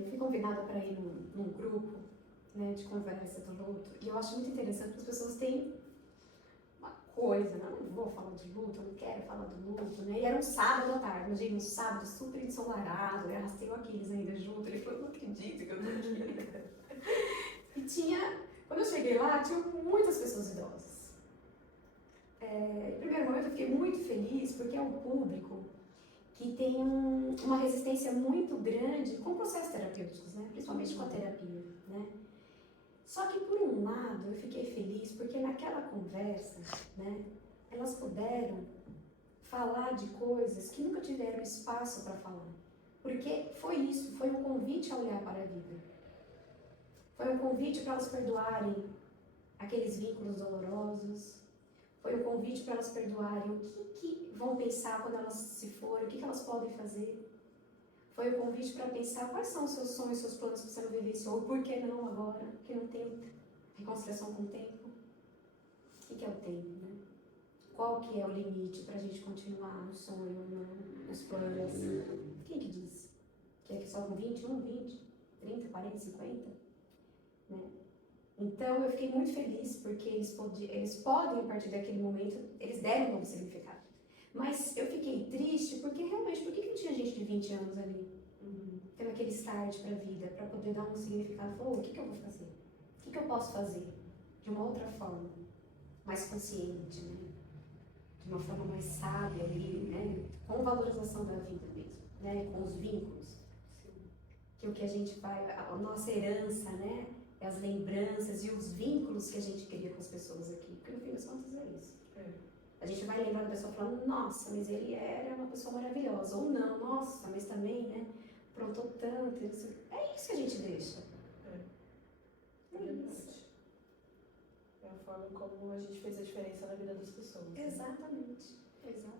eu fui convidada para ir num grupo, né, de conversa do luto, e eu acho muito interessante que as pessoas têm uma coisa, né? Eu não vou falar de luto, eu não quero falar do luto, né? E era um sábado à tarde, imagina, um sábado super ensolarado, eu arrastei o Aquiles ainda junto, ele falou, não acredito que eu tô aqui. E quando eu cheguei lá, tinha muitas pessoas idosas. Em primeiro momento eu fiquei muito feliz, porque é um público que tem uma resistência muito grande com processos terapêuticos, né? Principalmente com a terapia, né? Só que, por um lado, eu fiquei feliz porque naquela conversa, né, elas puderam falar de coisas que nunca tiveram espaço para falar. Porque foi isso, foi um convite a olhar para a vida. Foi um convite para elas perdoarem aqueles vínculos dolorosos. Foi um convite para elas perdoarem o que vão pensar quando elas se forem, o que elas podem fazer. Foi um convite para pensar quais são os seus sonhos, seus planos que você não vivenciou, por que não agora, que não tem reconciliação com o tempo. O que é o tempo, né? Qual que é o limite para a gente continuar no sonho, nos planos? Quem que diz? Que é que só com 21, 20, 30, 40, 50? Né? Então eu fiquei muito feliz porque eles podem, a partir daquele momento, eles deram um novo significado. Mas eu fiquei triste porque realmente, por que não tinha gente de 20 anos ali? Tendo aquele start para a vida, para poder dar um significado? Falou, o que eu vou fazer? O que eu posso fazer? De uma outra forma, mais consciente, né? De uma forma mais sábia ali, né? Com valorização da vida mesmo, né? Com os vínculos. Que o que a gente vai, a nossa herança, né? É as lembranças e os vínculos que a gente cria com as pessoas aqui. Porque no fim das contas é isso. A gente vai lembrar da pessoa falando, nossa, mas ele era uma pessoa maravilhosa. Ou não, nossa, mas também, né? Aprontou tanto. É isso que a gente deixa. É isso. É a forma como a gente fez a diferença na vida das pessoas. Exatamente.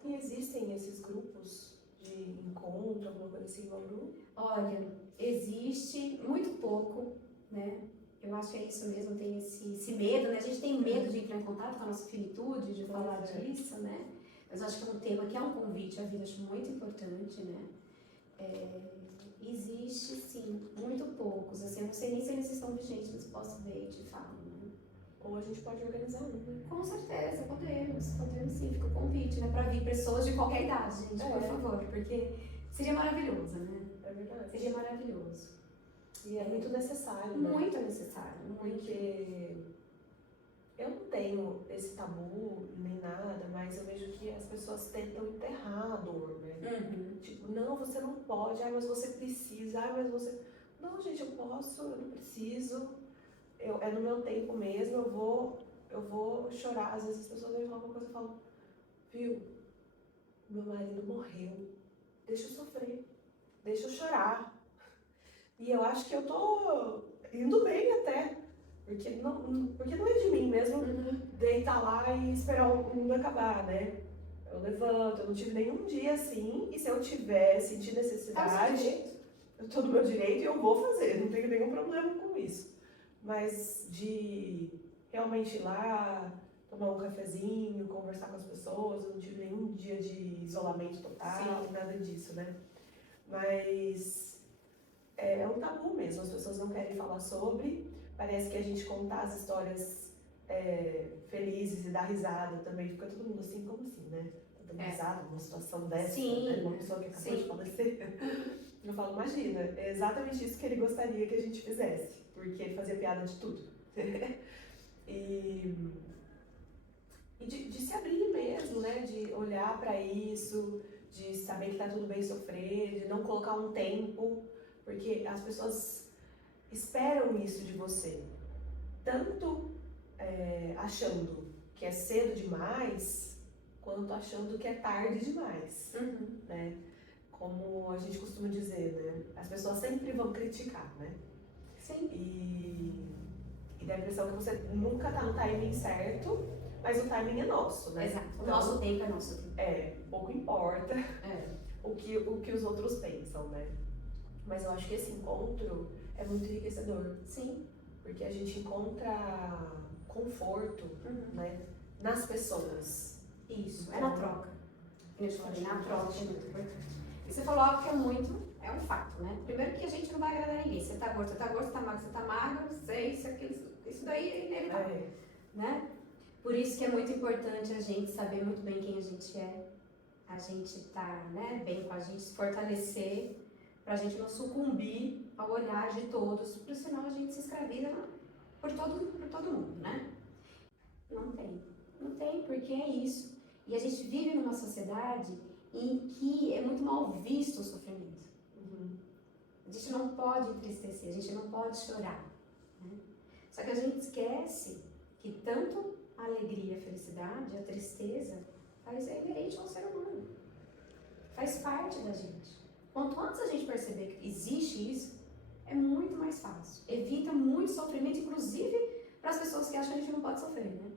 E existem esses grupos de encontro, alguma coisa assim, Bauru? Olha, existe muito pouco, né? Eu acho que é isso mesmo, tem esse medo, né? A gente tem medo de entrar em contato com a nossa finitude, de falar disso, né? Mas eu acho que é um tema que é um convite à vida, acho muito importante, né? Existe, sim, muito poucos, assim, eu não sei nem se eles estão vigentes, mas posso ver e te falo, né? Ou a gente pode organizar, né? Com certeza, podemos sim, fica o convite, né? Para vir pessoas de qualquer idade, gente, por favor, porque seria maravilhoso, né? É verdade. Seria maravilhoso. E é muito necessário, né? Muito necessário, muito. Porque eu não tenho esse tabu nem nada, mas eu vejo que as pessoas tentam enterrar a dor, né? Tipo, não, você não pode, mas você precisa, mas você... Não, gente, eu posso, eu não preciso, é no meu tempo mesmo, eu vou chorar. Às vezes as pessoas vêm falar uma coisa e falam, viu, meu marido morreu, deixa eu sofrer, deixa eu chorar. E eu acho que eu tô indo bem até, porque não é de mim mesmo deitar lá e esperar o mundo acabar, né? Eu levanto, eu não tive nenhum dia assim, e se eu tiver sentir necessidade, eu tô no meu direito e eu vou fazer, não tenho nenhum problema com isso. Mas de realmente ir lá, tomar um cafezinho, conversar com as pessoas, eu não tive nenhum dia de isolamento total, nada disso, né? Mas é um tabu mesmo, as pessoas não querem falar sobre. Parece que a gente contar as histórias felizes e dar risada também, fica todo mundo assim, como assim, né? Tá dando risada numa situação dessa, né? Uma pessoa que acabou de falecer. Eu falo, imagina, é exatamente isso que ele gostaria que a gente fizesse, porque ele fazia piada de tudo. E de se abrir mesmo, né? De olhar pra isso, de saber que tá tudo bem sofrer, de não colocar um tempo, porque as pessoas esperam isso de você, tanto achando que é cedo demais, quanto achando que é tarde demais, né? Como a gente costuma dizer, né? As pessoas sempre vão criticar, né? Sim. E dá a impressão que você nunca tá no timing certo, mas o timing é nosso, né? Exato, o nosso tempo é nosso tempo. Pouco importa o que os outros pensam, né? Mas eu acho que esse encontro é muito enriquecedor. Sim. Porque a gente encontra conforto, né, nas pessoas. Isso, é na troca. Eu te falei, na troca é muito importante. E você falou algo que é muito É um fato, né? Primeiro que a gente não vai agradar ninguém. Você tá gordo, você tá gordo, você tá magro, você tá magro, isso, aquilo, isso daí é inevitável, né? Por isso que é muito importante a gente saber muito bem quem a gente é, a gente tá, né, bem com a gente, se fortalecer, pra gente não sucumbir ao olhar de todos, porque senão a gente se escraviza por todo mundo, né? Não tem. Não tem, porque é isso. E a gente vive numa sociedade em que é muito mal visto o sofrimento. A gente não pode entristecer, a gente não pode chorar. Né? Só que a gente esquece que tanto a alegria, a felicidade, a tristeza é inerente ao ser humano. Faz parte da gente. Quanto antes a gente perceber que existe isso, é muito mais fácil. Evita muito sofrimento, inclusive para as pessoas que acham que a gente não pode sofrer, né?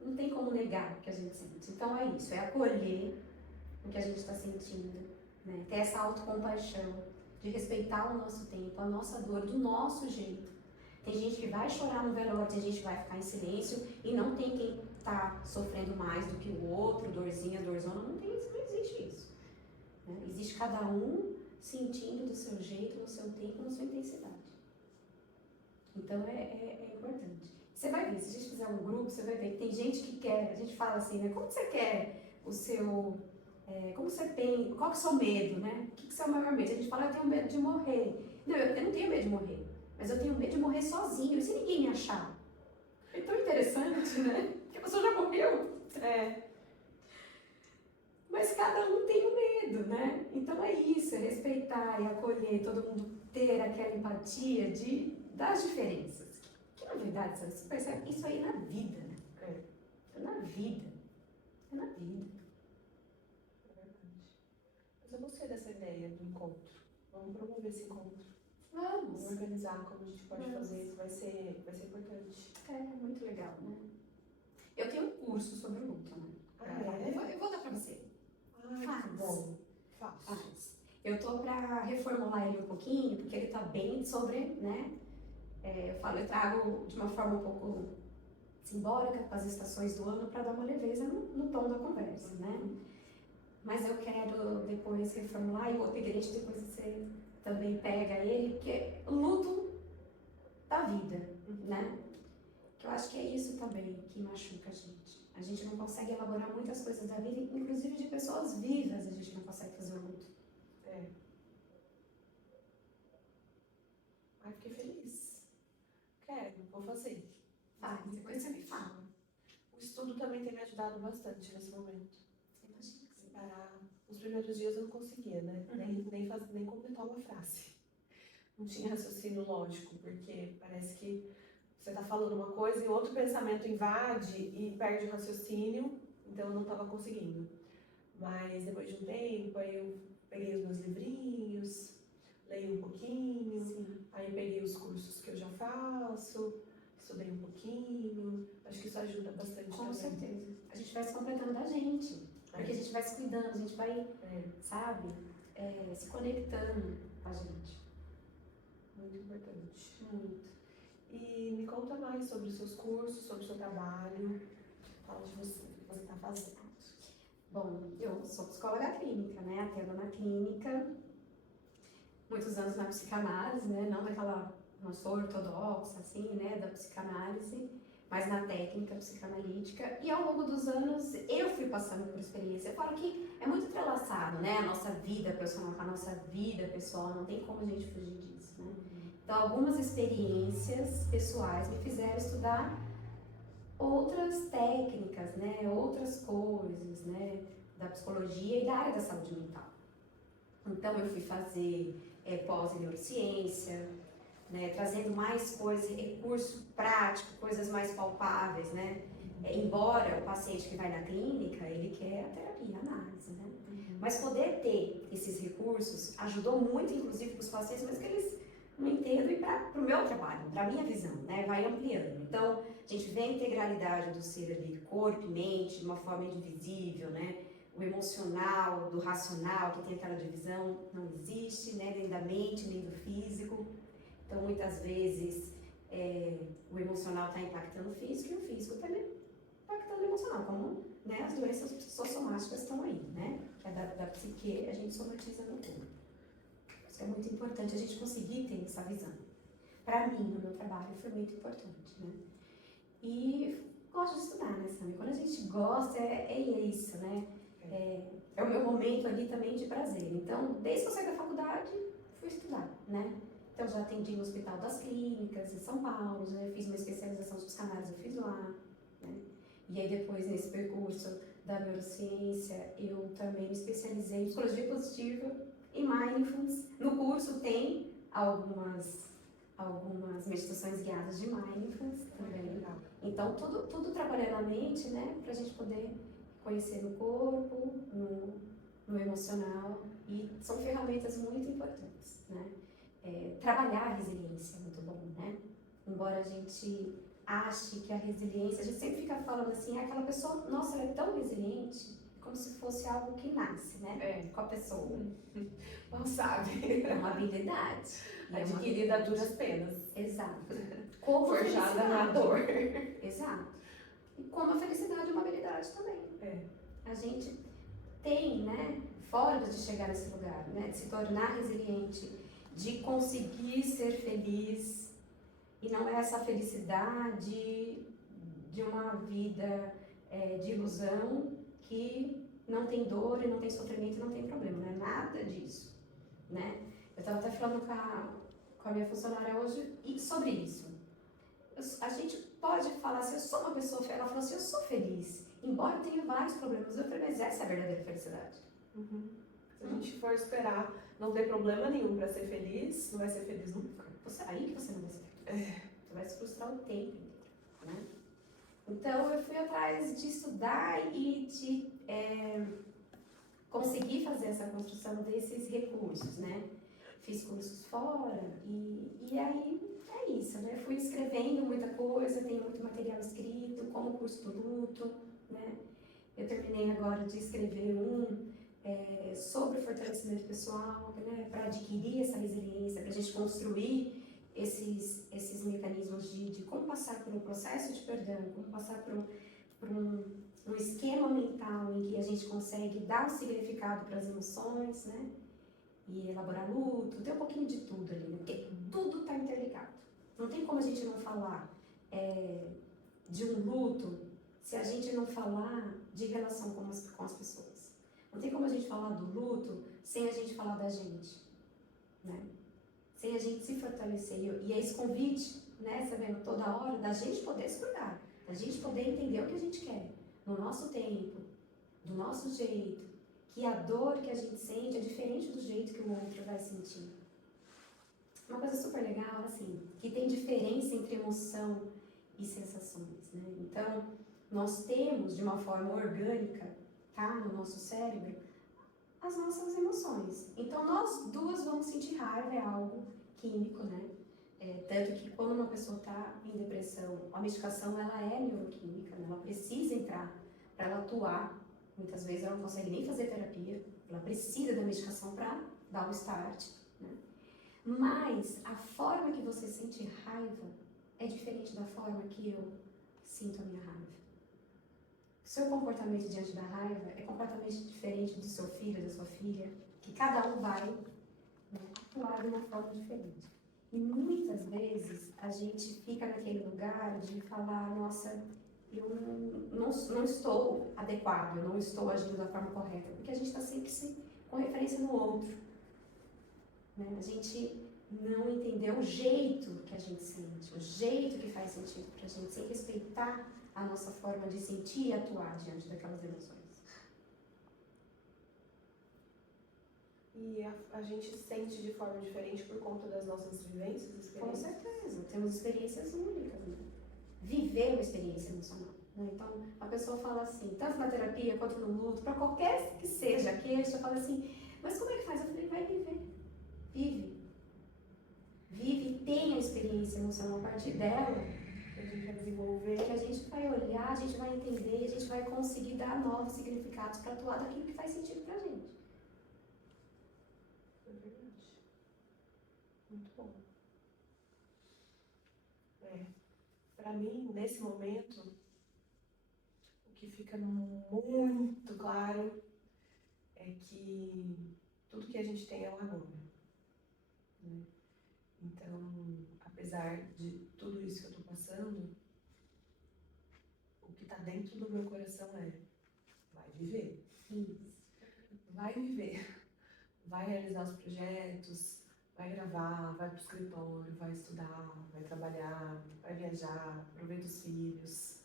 Não tem como negar o que a gente sente. Então é isso, é acolher o que a gente está sentindo, né? Ter essa autocompaixão, de respeitar o nosso tempo, a nossa dor, do nosso jeito. Tem gente que vai chorar no velório, tem gente que vai ficar em silêncio e não tem quem tá sofrendo mais do que o outro, dorzinha, dorzona, não existe isso. Né? Existe cada um sentindo do seu jeito, no seu tempo, na sua intensidade. Então é importante. Você vai ver, se a gente fizer um grupo, você vai ver que tem gente que quer, a gente fala assim, né? Como você quer o seu... como você tem... Qual que é o seu medo, né? O que é o seu maior medo? A gente fala, eu tenho medo de morrer. Não, eu não tenho medo de morrer, mas eu tenho medo de morrer sozinho, e se ninguém me achar? É tão interessante, né? Porque a pessoa já morreu. Mas cada um tem um medo, né? Então é isso, é respeitar e acolher, todo mundo ter aquela empatia das diferenças. Que na verdade, você percebe isso aí na vida, né? É na vida. É na vida. É verdade. Mas eu gostei dessa ideia do encontro. Vamos promover esse encontro. Vamos organizar como a gente pode fazer isso. Vai ser importante. É muito legal, né? Eu tenho um curso sobre o luto, né? Eu vou dar pra você. Faz. Bom, faz. Eu tô pra reformular ele um pouquinho, porque ele tá bem sobre, né? Eu trago de uma forma um pouco simbólica, com as estações do ano, para dar uma leveza no tom da conversa, né? Mas eu quero depois reformular e o upgrade depois você também pega ele, porque é o luto da vida, né? Que eu acho que é isso também que machuca a gente. A gente não consegue elaborar muitas coisas da vida, inclusive de pessoas vivas, a gente não consegue fazer o luto. Ai, fiquei feliz. Quero, vou fazer. Depois você me fala. O estudo também tem me ajudado bastante nesse momento. Imagina que Separar. Os primeiros dias eu não conseguia, né? Nem completar uma frase. Não tinha raciocínio lógico, porque parece que você está falando uma coisa e outro pensamento invade e perde o raciocínio, então eu não estava conseguindo. Mas depois de um tempo, aí eu peguei os meus livrinhos, leio um pouquinho, aí peguei os cursos que eu já faço, estudei um pouquinho, acho que isso ajuda bastante também. Com certeza. A gente vai se completando da gente, porque a gente vai se cuidando, a gente vai, sabe, se conectando com a gente. Muito importante. Muito. E me conta mais sobre os seus cursos, sobre o seu trabalho, fala de você, o que você está fazendo. Bom, eu sou psicóloga clínica, né, atendo na clínica, muitos anos na psicanálise, né, não sou ortodoxa, assim, né, da psicanálise, mas na técnica psicanalítica, e ao longo dos anos eu fui passando por experiência. Eu falo que é muito entrelaçado, né, a nossa vida profissional com a nossa vida pessoal, não tem como a gente fugir disso, né. Então, algumas experiências pessoais me fizeram estudar outras técnicas, né, outras coisas, né, da psicologia e da área da saúde mental. Então, eu fui fazer pós em neurociência, né, trazendo mais coisas, recurso prático, coisas mais palpáveis, né. Embora o paciente que vai na clínica, ele quer a terapia, a análise, né. Mas poder ter esses recursos ajudou muito, inclusive, para os pacientes, mas que eles não entendo e para o meu trabalho, para a minha visão, né, vai ampliando. Então, a gente vê a integralidade do ser ali, corpo e mente, de uma forma indivisível, né, o emocional, do racional, que tem aquela divisão, não existe, né, nem da mente, nem do físico. Então, muitas vezes, o emocional está impactando o físico e o físico também impactando o emocional, como, né, as doenças psicossomáticas estão aí, né, que é da psique. psique, a gente somatiza no corpo. Isso é muito importante, a gente conseguir ter essa visão. Para mim, no meu trabalho, foi muito importante, né? E gosto de estudar, né, Sami? Quando a gente gosta, é isso, né? É o meu momento ali também de prazer. Então, desde que eu saí da faculdade, fui estudar, né? Então, já atendi no Hospital das Clínicas, em São Paulo, já fiz uma especialização dos canários, eu fiz lá, né? E aí, depois, nesse percurso da neurociência, eu também me especializei em psicologia positiva e mindfulness. No curso tem algumas meditações guiadas de mindfulness também. Então, tudo trabalhando a mente, né? Pra gente poder conhecer no corpo, no emocional. E são ferramentas muito importantes, né? Trabalhar a resiliência é muito bom, né? Embora a gente ache que a resiliência, a gente sempre fica falando assim, aquela pessoa, nossa, ela é tão resiliente, como se fosse algo que nasce, né? Com a pessoa. Não sabe. É uma habilidade. Adquirida a duras penas. Exato. Como Forjada na dor. Exato. E como a felicidade é uma habilidade também. A gente tem, né, formas de chegar nesse lugar, né? De se tornar resiliente, de conseguir ser feliz. E não é essa felicidade de uma vida de ilusão que não tem dor e não tem sofrimento e não tem problema, não é nada disso, né? Eu estava até falando com a minha funcionária hoje sobre isso. A gente pode falar assim, eu sou uma pessoa feliz. Ela falou assim, eu sou feliz, embora eu tenha vários problemas. Eu falei, mas essa é a verdadeira felicidade. Se a gente for esperar não ter problema nenhum para ser feliz, não vai ser feliz nunca. Aí que você não vai ser feliz. Você vai se frustrar o tempo inteiro, né? Então, eu fui atrás de estudar e de conseguir fazer essa construção desses recursos, né? Fiz cursos fora e aí é isso, né? Fui escrevendo muita coisa, tenho muito material escrito, como o curso do luto, né? Eu terminei agora de escrever sobre o fortalecimento pessoal, né? Para adquirir essa resiliência, para a gente construir esses mecanismos de como passar por um processo de perdão, como passar por um esquema mental em que a gente consegue dar um significado para as emoções, né? E elaborar luto, tem um pouquinho de tudo ali, né? Porque tudo está interligado. Não tem como a gente não falar de um luto se a gente não falar de relação com as pessoas. Não tem como a gente falar do luto sem a gente falar da gente, né? Sem a gente se fortalecer. E é esse convite, né, sabendo toda hora, da gente poder se cuidar, da gente poder entender o que a gente quer, no nosso tempo, do nosso jeito, que a dor que a gente sente é diferente do jeito que o outro vai sentir. Uma coisa super legal, assim, que tem diferença entre emoção e sensações, né? Então, nós temos, de uma forma orgânica, tá, no nosso cérebro, as nossas emoções. Então, nós duas vamos sentir raiva, é algo químico, né? Tanto que quando uma pessoa está em depressão, a medicação, ela é neuroquímica, né? Ela precisa entrar para ela atuar. Muitas vezes ela não consegue nem fazer terapia, ela precisa da medicação para dar o start, né? Mas a forma que você sente raiva é diferente da forma que eu sinto a minha raiva. O seu comportamento diante da raiva é completamente diferente do seu filho, da sua filha, que cada um vai, né, atuar de uma forma diferente. E muitas vezes a gente fica naquele lugar de falar, nossa, eu não estou adequado, eu não estou agindo da forma correta, porque a gente está sempre com referência no outro, né? A gente não entendeu o jeito que a gente sente, o jeito que faz sentido para a gente, sem respeitar a nossa forma de sentir e atuar diante daquelas emoções. E a gente sente de forma diferente por conta das nossas vivências, experiências? Com certeza, temos experiências únicas, né? Viver uma experiência emocional, né? Então, a pessoa fala assim, tanto na terapia quanto no luto, para qualquer que seja a queixa, fala assim, mas como é que faz? Eu falei, vai viver, vive e tenha a experiência emocional a partir dela, Que a gente vai desenvolver, que a gente vai olhar, a gente vai entender, a gente vai conseguir dar novos significados para atuar daquilo que faz sentido pra gente. É verdade. Muito bom. Para mim, nesse momento, o que fica muito claro é que tudo que a gente tem é um agora, né? Então, apesar de tudo isso que eu tô passando, o que tá dentro do meu coração é: vai viver. Vai viver. Vai realizar os projetos, vai gravar, vai pro escritório, vai estudar, vai trabalhar, vai viajar, aproveita os filhos.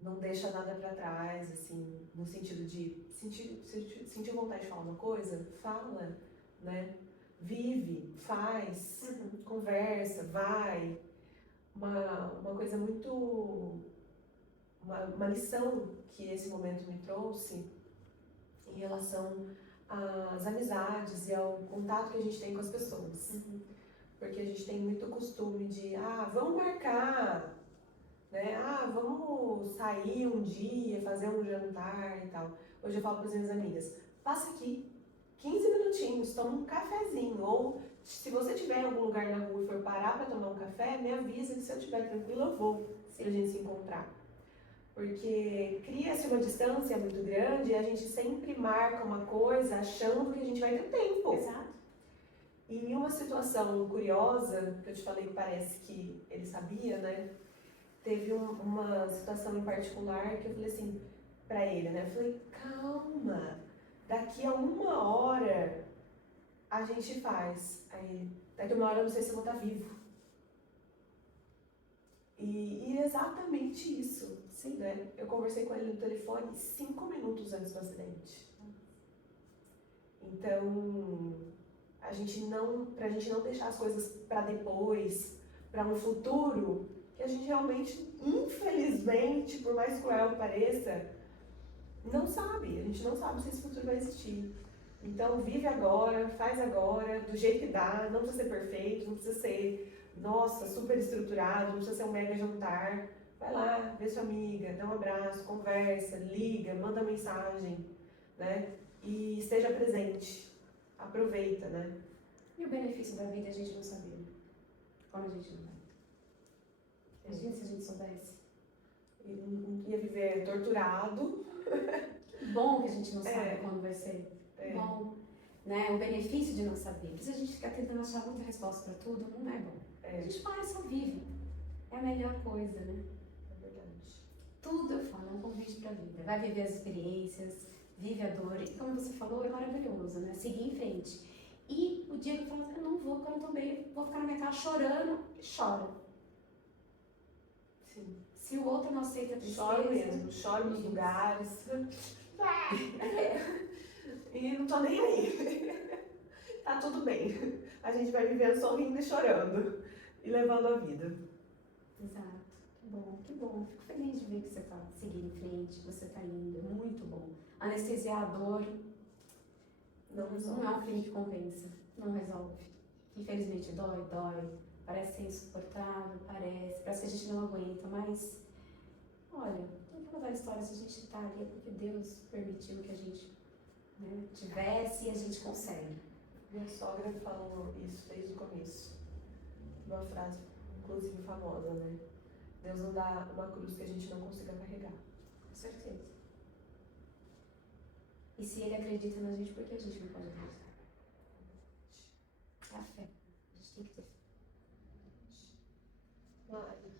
Não deixa nada pra trás, assim, no sentido de sentir vontade de falar uma coisa, fala, né? Vive, faz, conversa, vai. Uma coisa muito... Uma lição que esse momento me trouxe em relação às amizades e ao contato que a gente tem com as pessoas. Porque a gente tem muito costume de, vamos marcar, né? Vamos sair um dia, fazer um jantar e tal. Hoje eu falo para as minhas amigas: passa aqui, 15 minutinhos, toma um cafezinho. Ou se você estiver em algum lugar na rua e for parar para tomar um café, me avisa que se eu estiver tranquila eu vou, pra gente se encontrar. Porque cria-se uma distância muito grande e a gente sempre marca uma coisa achando que a gente vai ter tempo. Exato. E em uma situação curiosa, que eu te falei que parece que ele sabia, né? Teve uma situação em particular que eu falei assim pra ele, né? Eu falei: calma, daqui a 1 hora a gente faz. Aí, daqui a 1 hora eu não sei se eu vou estar vivo. E é exatamente isso. Sim. Né? Eu conversei com ele no telefone 5 minutos antes do acidente. Então, pra gente não deixar as coisas para depois, para um futuro que a gente realmente, infelizmente, por mais cruel que pareça, não sabe. A gente não sabe se esse futuro vai existir. Então, vive agora, faz agora, do jeito que dá. Não precisa ser perfeito, não precisa ser, nossa, super estruturado, não precisa ser um mega jantar. Vai lá, vê sua amiga, dá um abraço, conversa, liga, manda mensagem, né? E esteja presente. Aproveita, né? E o benefício da vida a gente não sabia. Como a gente não vai. Imagina se a gente soubesse. Ia viver torturado. Que bom que a gente não sabe quando vai ser. Bom. Né? O benefício de não saber. Porque se a gente ficar tentando achar muita resposta para tudo, não é bom. A gente para e só vive. É a melhor coisa, né? É verdade. Tudo eu falo, é um convite para a vida. Vai viver as experiências, vive a dor. E como você falou, é maravilhoso, né? Seguir em frente. E o dia que eu falo assim: eu não vou, porque eu não tô bem, vou ficar na minha casa chorando, chora. Sim. Se o outro não aceita a tristeza... Choro mesmo, choro nos lugares. E não tô nem aí. Tá tudo bem. A gente vai vivendo sorrindo e chorando. E levando a vida. Exato. Que bom, que bom. Fico feliz de ver que você tá seguindo em frente, que você tá indo. É muito bom. Anestesiar a dor não é um crime que compensa. Não resolve. Infelizmente dói. Parece ser insuportável, parece que a gente não aguenta, mas olha, tem aquela velha história: se a gente tá ali é porque Deus permitiu que a gente, né, tivesse e a gente consegue. Minha sogra falou isso desde o começo. Uma frase, inclusive, famosa, né? Deus não dá uma cruz que a gente não consiga carregar. Com certeza. E se Ele acredita na gente, por que a gente não pode acreditar? É a fé. A gente tem que ter fé. Mari,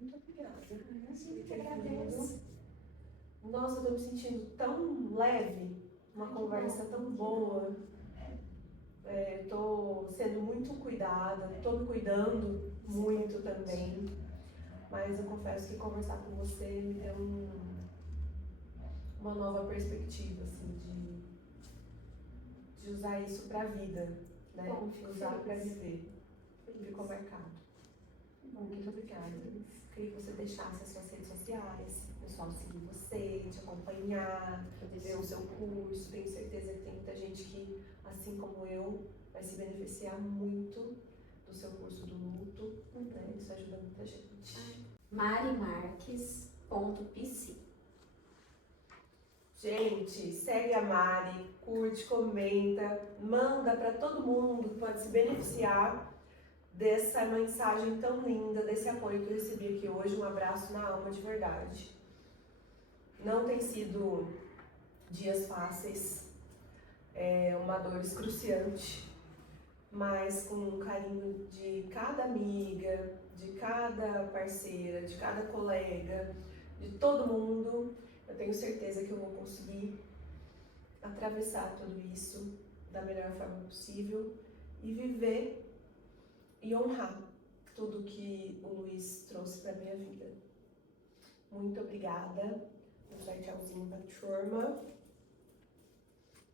muito obrigada. A gente que agradece. Nossa, eu tô me sentindo tão leve. Uma conversa tão boa. Tô sendo muito cuidada, tô me cuidando muito também. Mas eu confesso que conversar com você me deu uma nova perspectiva, assim, de usar isso pra vida, né? Bom, usar pra viver. Ficou marcado. Bom, Muito obrigada. Queria que você deixasse as suas redes sociais, o pessoal seguir você, te acompanhar, ver o seu curso. Tenho certeza que tem muita gente que, assim como eu, vai se beneficiar muito do seu curso do luto, né? Isso ajuda muita gente. marimarques.pc. Gente, segue a Mari, curte, comenta, manda para todo mundo que pode se beneficiar dessa mensagem tão linda, desse apoio que eu recebi aqui hoje. Um abraço na alma de verdade. Não tem sido dias fáceis, é uma dor excruciante, mas com o carinho de cada amiga, de cada parceira, de cada colega, de todo mundo, eu tenho certeza que eu vou conseguir atravessar tudo isso da melhor forma possível e viver e honrar tudo que o Luiz trouxe para minha vida. Muito obrigada. Vou dar tchauzinho para a turma.